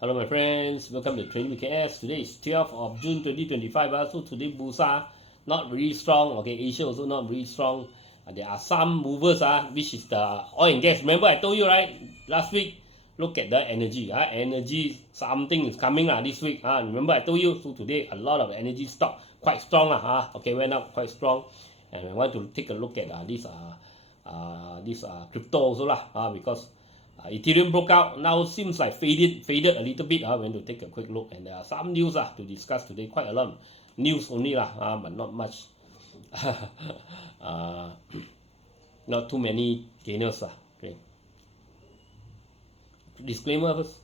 Hello my friends, welcome to Trading with KS. Today is 12th of June 2025. So today BURSA not really strong. Okay, Asia also not really strong. There are some movers, which is the oil and gas. Remember I told you right last week, look at the energy. Energy something is coming this week. Remember I told you, so today a lot of energy stock quite strong. Okay, went up quite strong. And I want to take a look at this crypto also because Ethereum broke out, now seems like faded a little bit. I went to take a quick look, and there are some news to discuss today. Quite a lot of news only but not much. Not too many gainers Okay. Disclaimer first.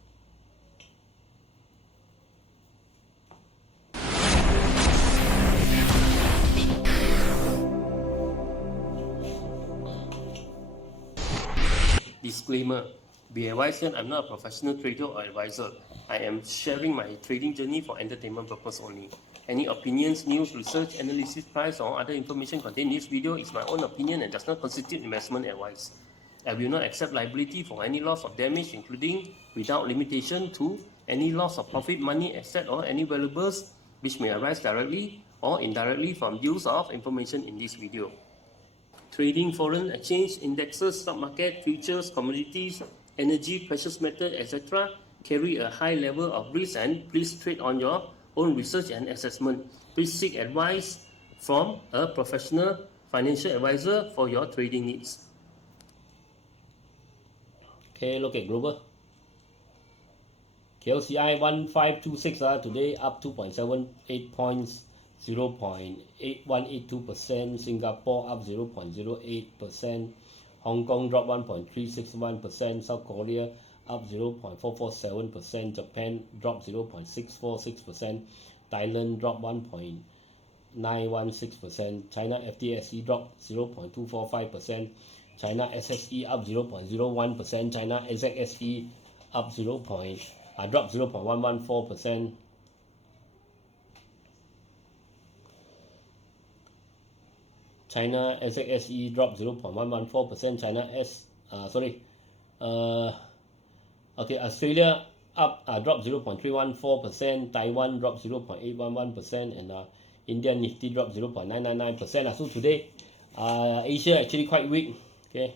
Disclaimer. Be advised that I'm not a professional trader or advisor. I am sharing my trading journey for entertainment purpose only. Any opinions, news, research, analysis, price, or other information contained in this video is my own opinion and does not constitute investment advice. I will not accept liability for any loss or damage, including, without limitation to, any loss of profit, money, asset, or any valuables which may arise directly or indirectly from use of information in this video. Trading foreign exchange, indexes, stock market, futures, commodities, energy, precious metal, etc. carry a high level of risk, and please trade on your own research and assessment. Please seek advice from a professional financial advisor for your trading needs. Okay, look at global. KLSE 1526 today up 2.78 points, 0.8182%. Singapore up 0.08%. Hong Kong dropped 1.361%. South Korea up 0.447%. Japan dropped 0.646%. Thailand dropped 1.916%. China FTSE dropped 0.245%. China SSE up 0.01%. China HSSE up dropped 0.114%. China HSSE dropped 0.114%. Australia dropped 0.314%. Taiwan dropped 0.811%, and India Nifty dropped 0.999%. So today, Asia actually quite weak. Okay.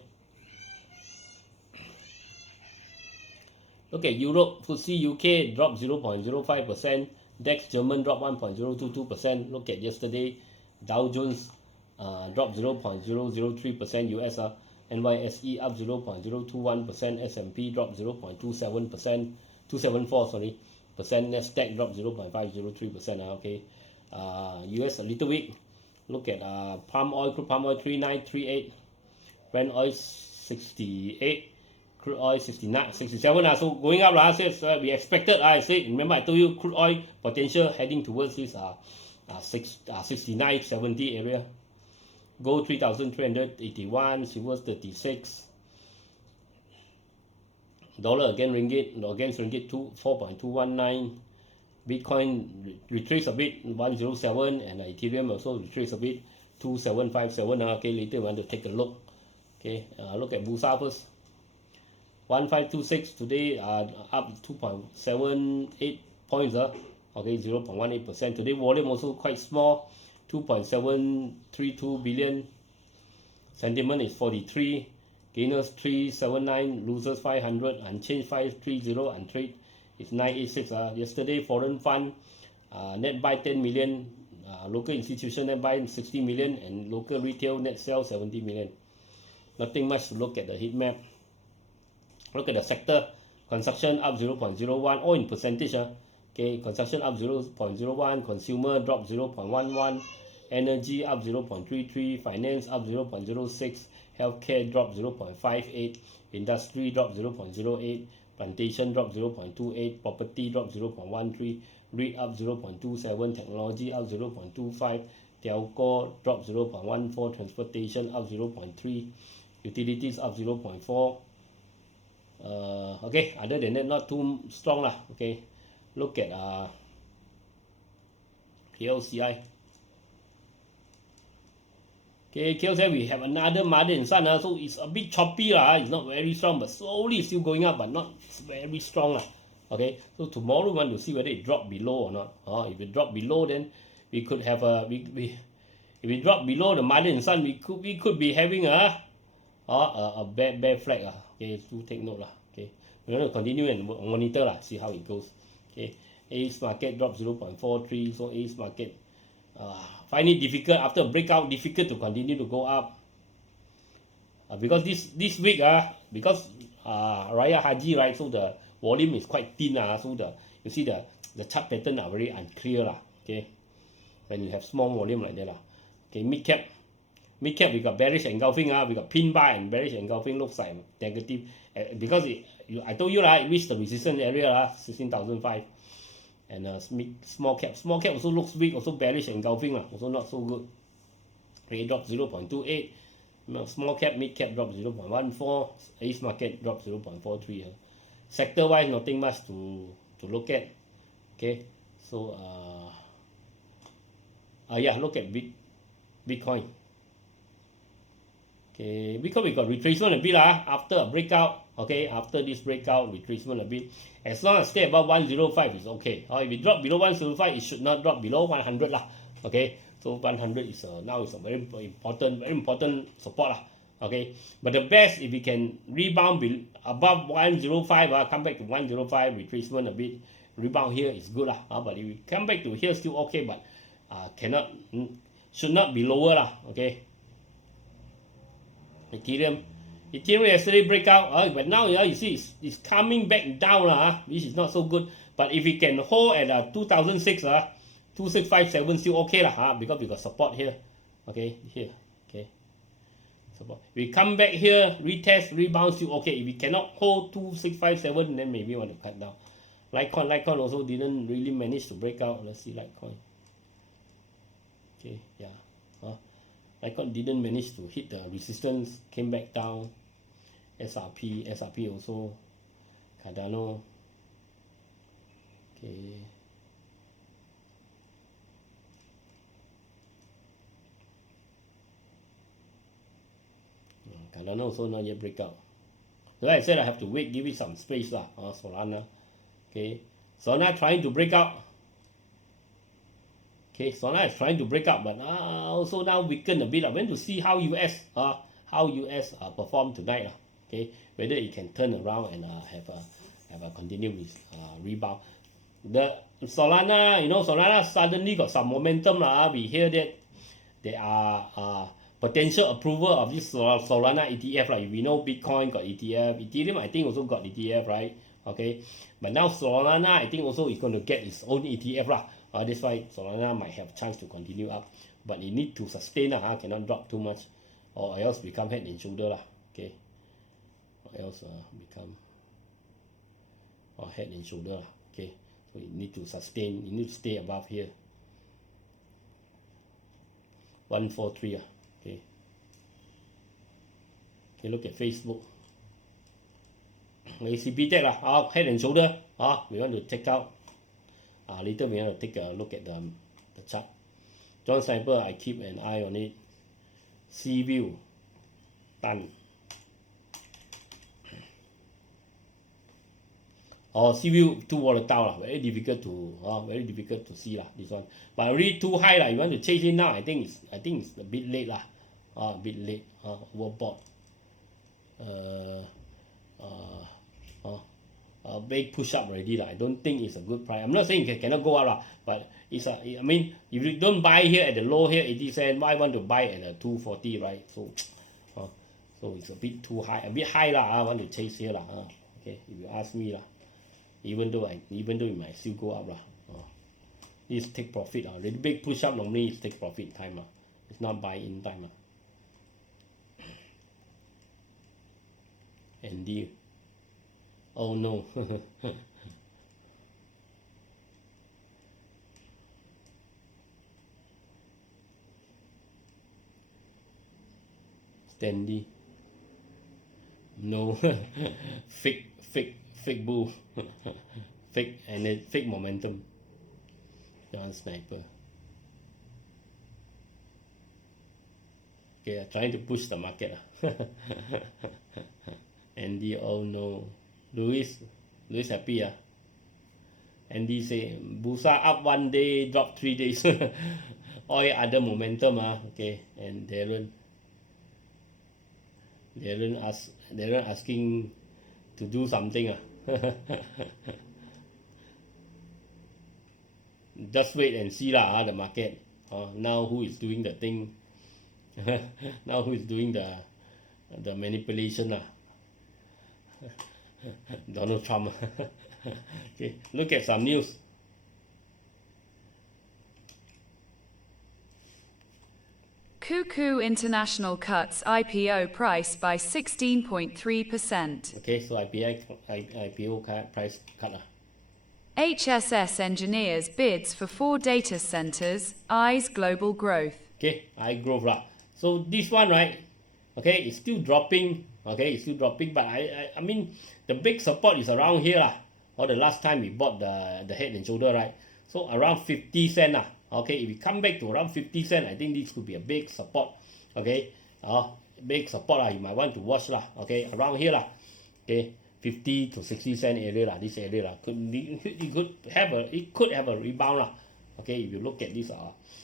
Look at Europe. FTSE UK dropped 0.05%. DAX German dropped 1.022%. Look at yesterday, Dow Jones dropped 0.003%. US NYSE up 0.021%. S&P dropped 0.27%. 274 percent. Nasdaq dropped 0.503%. Okay. US a little weak. Look at crude palm oil 3938, Brent oil 68, crude oil 67. So going up so we expected. I said, remember I told you crude oil potential heading towards this 69-70 area. Gold 3,381, silver 36. Dollar against ringgit 4.219. Bitcoin retraced a bit, 107, and Ethereum also retraced a bit, 2757. Okay, later we want to take a look. Okay, look at BURSA first. 1526 today, up 2.78 points. Okay, 0.18%. Today volume also quite small, 2.732 billion. Sentiment is 43. Gainers 379, losers 500, unchanged 530, and trade is 986. Yesterday foreign fund net buy 10 million, local institution net buy 60 million, and local retail net sell 70 million. Nothing much to look at the heat map. Look at the sector. Construction up 0.01, all in percentage. Okay, construction up 0.01, consumer drop 0.11, energy up 0.33, finance up 0.06, healthcare drop 0.58, industry drop 0.08, plantation drop 0.28, property drop 0.13, REIT up 0.27, technology up 0.25, telco drop 0.14, transportation up 0.3, utilities up 0.4. Okay, other than that, not too strong Okay, look at KLCI. Okay, KLSE we have another mother and son, so it's a bit choppy it's not very strong, but slowly it's still going up, but not very strong Okay, so tomorrow we want to see whether it drop below or not. If it drop below, then we could have if it drop below the mother and son, we could be having a bear flag. Okay, so take note lah. Okay, we want to continue and monitor lah, see how it goes. Okay, ACE market drop 0.43, so ACE market find it difficult after a breakout, difficult to continue to go up. Because this week because Raya Haji, right, so the volume is quite thin so you see the chart pattern are very unclear lah. Okay, when you have small volume like that lah. Okay, mid cap we got bearish engulfing we got pin bar and bearish engulfing, looks like negative because I told you it reached the resistance area 16,005. And small cap also looks weak, also bearish engulfing also not so good. It dropped 0.28. Small cap, mid cap drop 0.14, ACE market drop 0.43. Sector wise, nothing much to look at. Okay, so look at Bitcoin. Okay, Bitcoin we got retracement a bit after a breakout. Okay, after this breakout, retracement a bit. As long as stay above 105 is okay. If it drop below 105, it should not drop below 100 lah. Okay, so 100 is now is a very important support lah. Okay, but the best if we can rebound above 105, come back to 105, retracement a bit, rebound here is good lah. But if we come back to here, still okay, but should not be lower lah. Okay. Ethereum yesterday breakout, but now you see it's coming back down which is not so good. But if we can hold at 2006 2657 still okay because we got support here. Okay, here. Okay, support. We come back here, retest, rebound still okay. If we cannot hold 2657, then maybe want to cut down. Litecoin also didn't really manage to break out. Let's see Litecoin. Okay, yeah. Litecoin didn't manage to hit the resistance, came back down. SRP also, Cardano. Okay. Cardano also not yet breakout. So I said I have to wait, give it some space Solana. Okay. Solana trying to break out. Okay, Solana is trying to break up, but also now weaken a bit. I went to see how US perform tonight. Okay, whether it can turn around and have a continuous rebound. The Solana, Solana suddenly got some momentum We hear that there are potential approval of this Solana ETF. If we know Bitcoin got ETF, Ethereum I think also got ETF, right? Okay, but now Solana I think also is going to get its own ETF that's why Solana might have chance to continue up, but it need to sustain cannot drop too much, or else become head and shoulder Okay, or else become head and shoulder Okay, so you need to sustain, you need to stay above here 143 Okay. Okay, look at Facebook. ACB tech head and shoulder we want to take out. Later we want to take a look at the chart. John Sniper, I keep an eye on it. C-View, done. C-View too volatile very difficult to see this one. But already too high you want to chase it now. I think it's a bit late a bit late. Overbought. Big push up already I don't think it's a good price. I'm not saying it cannot go up but it's I mean if you don't buy here at the low here 80 cents, why want to buy at a 240, right? So it's a bit too high, a bit high I want to chase here Okay, if you ask me even though it might still go up this take profit really big push up normally is take profit time it's not buy in time ND. Oh no. Standy. No. fake bull. Fake and then fake momentum. John Sniper. Okay, trying to push the market. Andy, oh no. Louis happy Andy say BURSA up 1 day, drop 3 days. All other momentum, okay. And Darren asking to do something. Just wait and see lah, the market. Now who is doing the thing? Now who is doing the manipulation? Donald Trump. Okay, look at some news. Cuckoo International cuts IPO price by 16.3%. Okay, so IPO price cut. HSS engineers bids for 4 data centers, eyes global growth. Okay, growth lah. So this one, right? Okay, it's still dropping. Okay, it's still dropping, but I mean the big support is around here lah. Or the last time we bought the head and shoulder, right? So around 50 cent lah. Okay, if we come back to around 50 cent, I think this could be a big support. Okay, big support lah. You might want to watch lah. Okay, around here lah. Okay, 50 to 60 cent area lah. This area lah it could have a rebound lah. Okay, if you look at this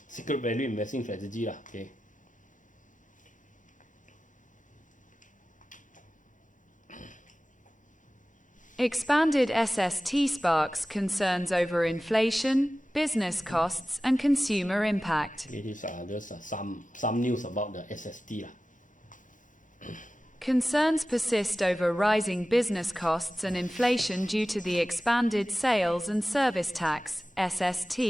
secret value investing strategy lah. Okay. Expanded SST sparks concerns over inflation, business costs, and consumer impact. It is just some news about the SST lah. Concerns persist over rising business costs and inflation due to the expanded sales and service tax, SST,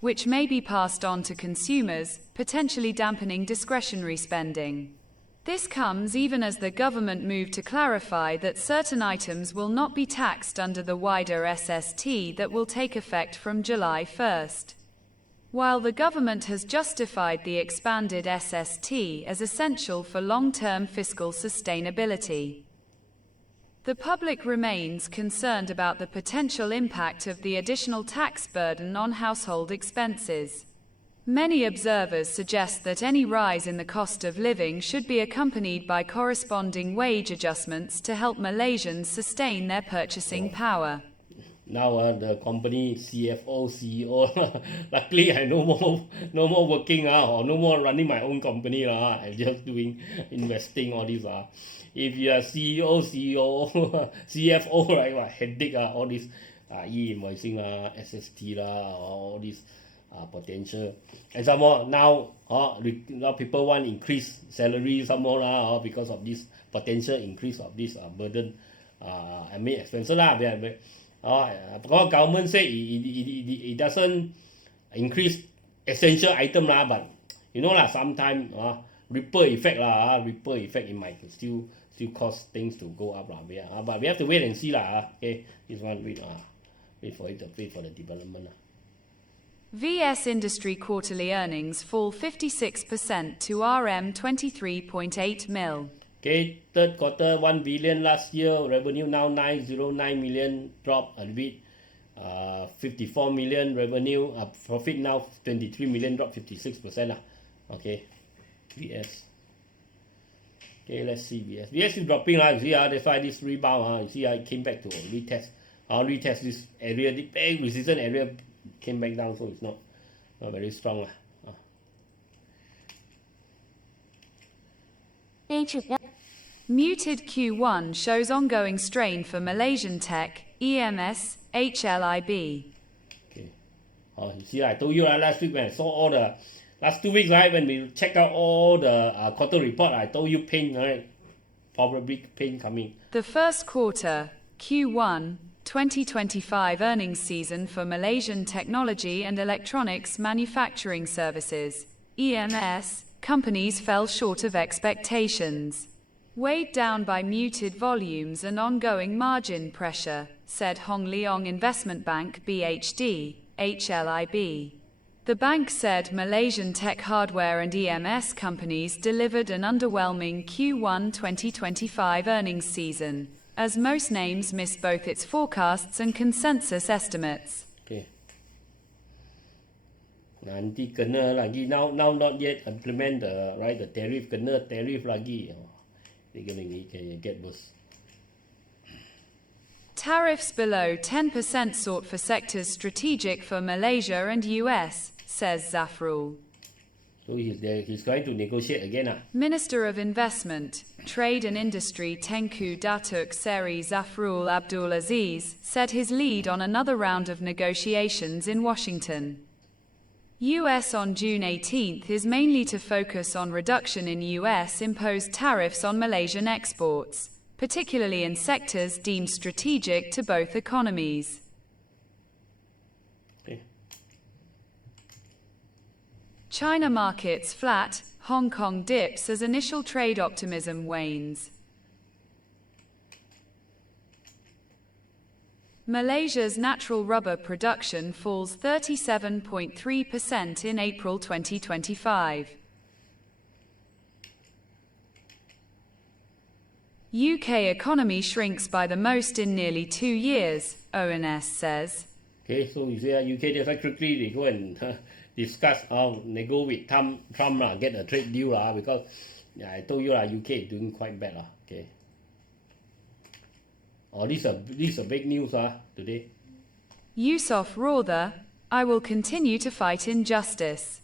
which may be passed on to consumers, potentially dampening discretionary spending. This comes even as the government moved to clarify that certain items will not be taxed under the wider SST that will take effect from July 1st. While the government has justified the expanded SST as essential for long-term fiscal sustainability, the public remains concerned about the potential impact of the additional tax burden on household expenses. Many observers suggest that any rise in the cost of living should be accompanied by corresponding wage adjustments to help Malaysians sustain their purchasing power. Now the company CFO, CEO, luckily I no more working or no more running my own company I'm just doing investing all this If you are CEO, CFO, right, what headache all this e-invoicing SST all this potential. And some more now people want increase salary some more because of this potential increase of this burden expenses because government say it doesn't increase essential item but you know sometimes ripple effect it might still cause things to go up but we have to wait and see okay, this one wait for it to wait for the development VS Industry quarterly earnings fall 56% to RM 23.8 mil. Okay, third quarter 1 billion last year, revenue now 909 million, drop a bit. 54 million revenue, profit now 23 million, drop 56%. Okay, VS. Okay, let's see VS. VS is dropping, you see, that's why this rebound, you see, it came back to retest. Retest this area, the big resistance area came back down, so it's not very strong. Muted Q1 shows ongoing strain for Malaysian tech, EMS, HLIB. Okay. You see, I told you last week when I saw all the last 2 weeks, right, when we check out all the quarter report, I told you pain, right? Probably pain coming. The first quarter, Q1, 2025 earnings season for Malaysian technology and electronics manufacturing services, EMS, companies fell short of expectations. Weighed down by muted volumes and ongoing margin pressure, said Hong Leong Investment Bank BHD, HLIB. The bank said Malaysian tech hardware and EMS companies delivered an underwhelming Q1 2025 earnings season, as most names missed both its forecasts and consensus estimates. Okay. Nanti kena lagi, now not yet implement the tariff, kena tariff lagi. They're going to get worse. Tariffs below 10% sought for sectors strategic for Malaysia and US, says Zafrul. So he's going to negotiate again. Minister of Investment, Trade and Industry Tengku Datuk Seri Zafrul Abdul Aziz said his lead on another round of negotiations in Washington. US on June 18th is mainly to focus on reduction in US imposed tariffs on Malaysian exports, particularly in sectors deemed strategic to both economies. Okay. China markets flat, Hong Kong dips as initial trade optimism wanes. Malaysia's natural rubber production falls 37.3% in April 2025. UK economy shrinks by the most in nearly 2 years, ONS says. Okay, so you say UK just quickly they go and discuss how they go with Trump get a trade deal because I told you UK is doing quite bad okay. Oh, this is a big news today. Yusof Rawda, I will continue to fight injustice.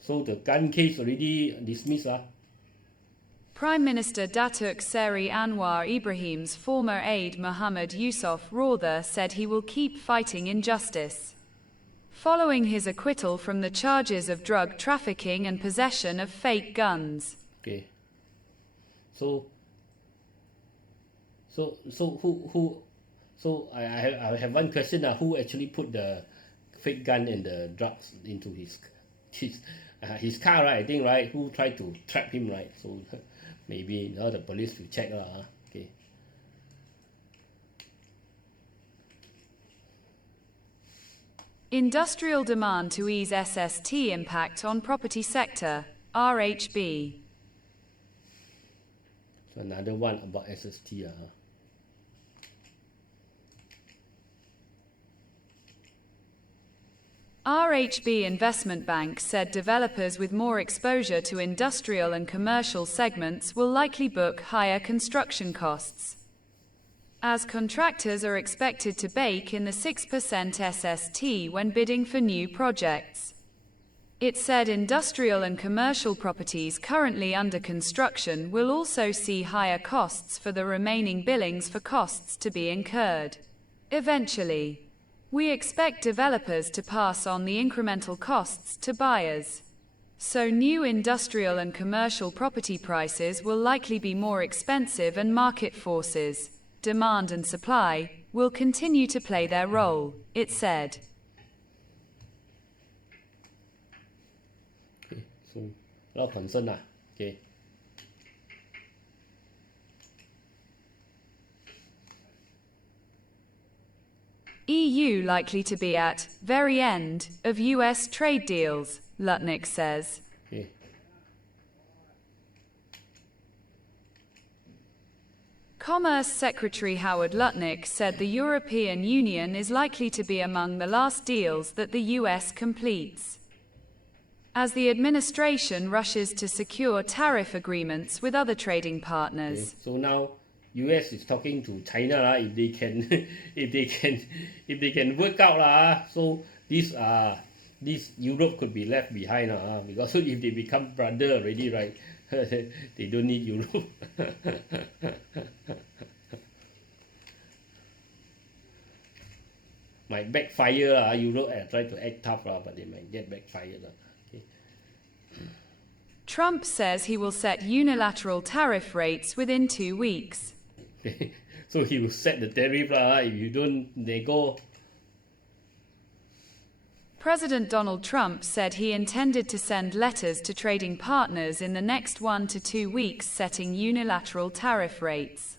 So the gun case already dismissed Prime Minister Datuk Seri Anwar Ibrahim's former aide Muhammad Yusof Rawda said he will keep fighting injustice, following his acquittal from the charges of drug trafficking and possession of fake guns. Okay. So I have one question who actually put the fake gun and the drugs into his car, right? I think, right? Who tried to trap him, right? So maybe now the police will check okay. Industrial demand to ease SST impact on property sector, RHB. So another one about SST RHB Investment Bank said developers with more exposure to industrial and commercial segments will likely book higher construction costs, as contractors are expected to bake in the 6% SST when bidding for new projects. It said industrial and commercial properties currently under construction will also see higher costs for the remaining billings for costs to be incurred. Eventually, we expect developers to pass on the incremental costs to buyers. So new industrial and commercial property prices will likely be more expensive and market forces, demand and supply, will continue to play their role, it said. Okay, so a lot of concern okay. EU likely to be at very end of US trade deals, Lutnick says. Okay. Commerce Secretary Howard Lutnick said the European Union is likely to be among the last deals that the US completes, as the administration rushes to secure tariff agreements with other trading partners. Okay. So now US is talking to China if they can if they can work out so this Europe could be left behind because if they become brother already, right, they don't need Europe. Might backfire Europe and try to act tough but they might get backfired okay. Trump says he will set unilateral tariff rates within 2 weeks. So he will set the tariff if you don't nego. President Donald Trump said he intended to send letters to trading partners in the next 1 to 2 weeks setting unilateral tariff rates,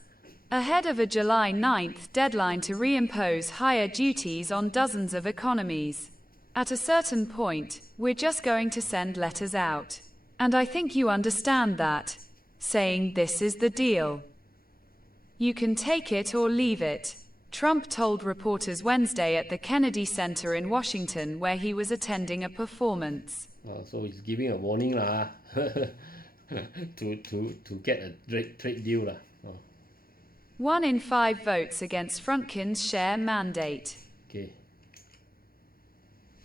ahead of a July 9th deadline to reimpose higher duties on dozens of economies. At a certain point, we're just going to send letters out. And I think you understand that, saying this is the deal. You can take it or leave it, Trump told reporters Wednesday at the Kennedy Center in Washington where he was attending a performance. So he's giving a warning to get a trade deal 1 in 5 votes against Frunkin's share mandate. Okay.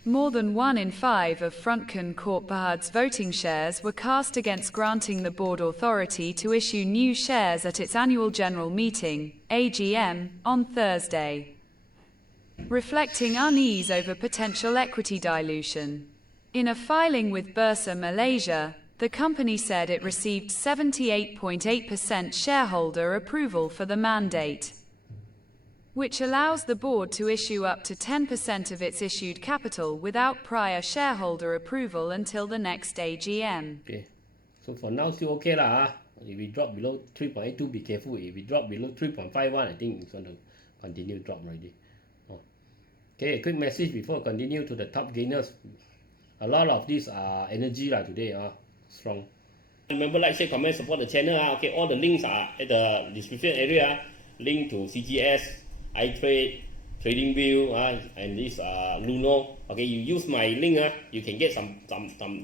More than 1 in 5 of Frunkin Corp BIDS voting shares were cast against granting the board authority to issue new shares at its annual general meeting, AGM, on Thursday, reflecting unease over potential equity dilution. In a filing with BURSA Malaysia, the company said it received 78.8% shareholder approval for the mandate, which allows the board to issue up to 10% of its issued capital without prior shareholder approval until the next AGM. Okay. So for now, still okay lah. If we drop below 3.82, be careful. If we drop below 3.51, I think it's going to continue drop already. Oh. Okay, a quick message before I continue to the top gainers. A lot of these are energy lah today. Strong. Remember, like, share, comment, support the channel. Okay, all the links are at the description area. Link to CGS, iTrade, TradingView, and this Luno. Okay, you use my link, you can get some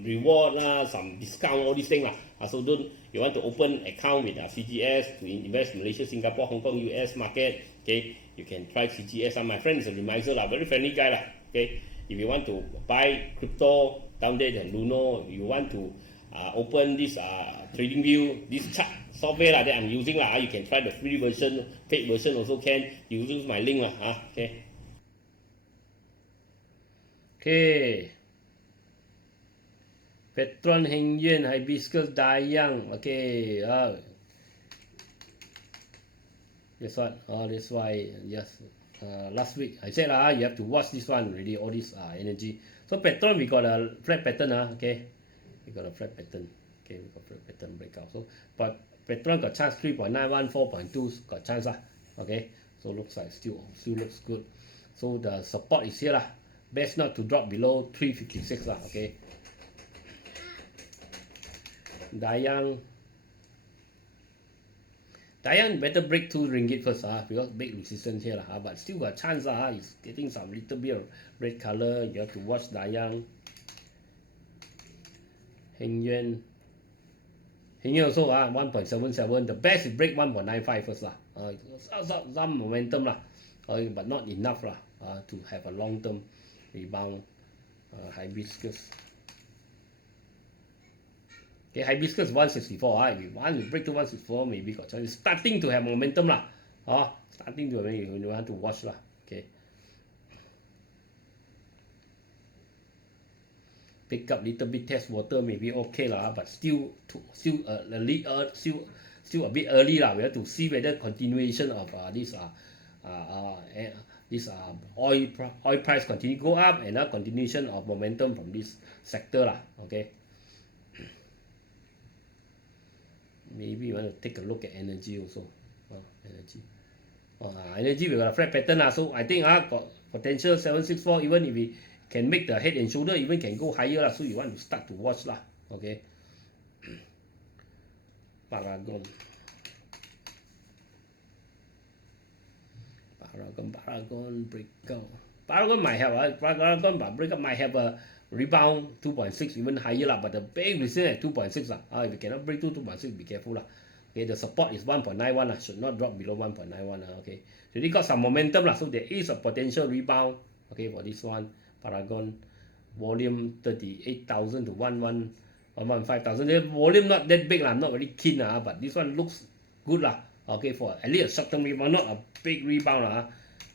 reward, some discount, all these things. So you want to open account with CGS to invest in Malaysia, Singapore, Hong Kong, US market. Okay, you can try CGS. My friend is a reminder, very friendly guy. Okay, if you want to buy crypto down there, then Luno. You want to open this TradingView, this chart software that I'm using you can try the free version, paid version also can. You use my link okay. Okay. Petron, Heng Yuan, Hibiscus, Dayang. Okay. This one. That's why. Yes. Last week I said you have to watch this one already. All this energy. So Petron, we got a flat pattern. Okay. We got a flat pattern. Okay, we got flat pattern breakout. So, but Petron got chance 3.91, 4.2 got chance Okay, so looks like still looks good. So the support is here Best not to drop below 356 Okay. Dayang better break 2 ringgit first because big resistance here but still got chance it's getting some little bit of red color. You have to watch Dayang. Heng Yuan also 1.77. The best is break 1.95 first some momentum but not enough to have a long term rebound. Hibiscus. Okay, Hibiscus 164. If you want to break to 164, maybe got chance. It's starting to have momentum starting to you want to watch Okay. Pick up little bit, test water, maybe okay but still a bit early We have to see whether continuation of this oil price continue go up and continuation of momentum from this sector Okay. Maybe you want to take a look at energy also. Energy we got a flat pattern so I think got potential 764. Even if we can make the head and shoulder, even can go higher so you want to start to watch Okay. Paragon breakout. Paragon might have Paragon but breakout might have a rebound 2.6 even higher but the big resistance at 2.6 if you cannot break to 2.6, be careful Okay, the support is 1.91 should not drop below 1.91 Okay, so they got some momentum so there is a potential rebound okay for this one. Paragon volume 38,000 to 115,000. The volume not that big not very keen but this one looks good okay, for at least a short term rebound, not a big rebound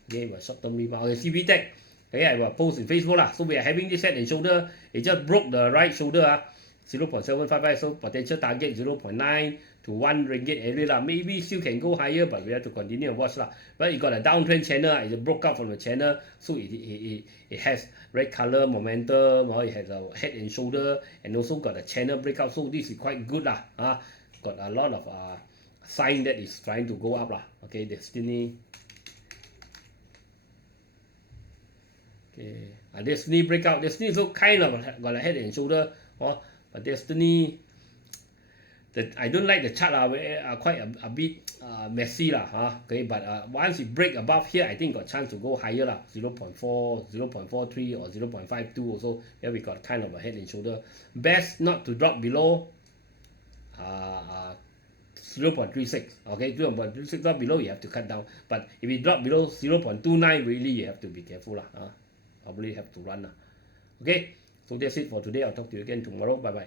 okay, but short term rebound. Okay, CB Tech. Okay, I will post in Facebook so we are having this head and shoulder. It just broke the right shoulder 0.755, so potential target 0.9 to 1 ringgit area Maybe still can go higher, but we have to continue and watch But it got a downtrend channel. It broke up from the channel, so it has red color momentum, or it has a head and shoulder, and also got a channel breakout. So this is quite good got a lot of sign that is trying to go up Okay, Destiny. Okay, Destiny breakout. Destiny is also kind of got a head and shoulder, but Destiny, I don't like the chart quite a bit messy okay, but once it break above here, I think got chance to go higher 0.4, 0.43 or 0.52 also. Here we got kind of a head and shoulder. Best not to drop below 0.36. Okay, 0.36 drop below, you have to cut down. But if it drop below 0.29, really you have to be careful lah. Probably have to run lah. Okay, so that's it for today. I'll talk to you again tomorrow. Bye bye.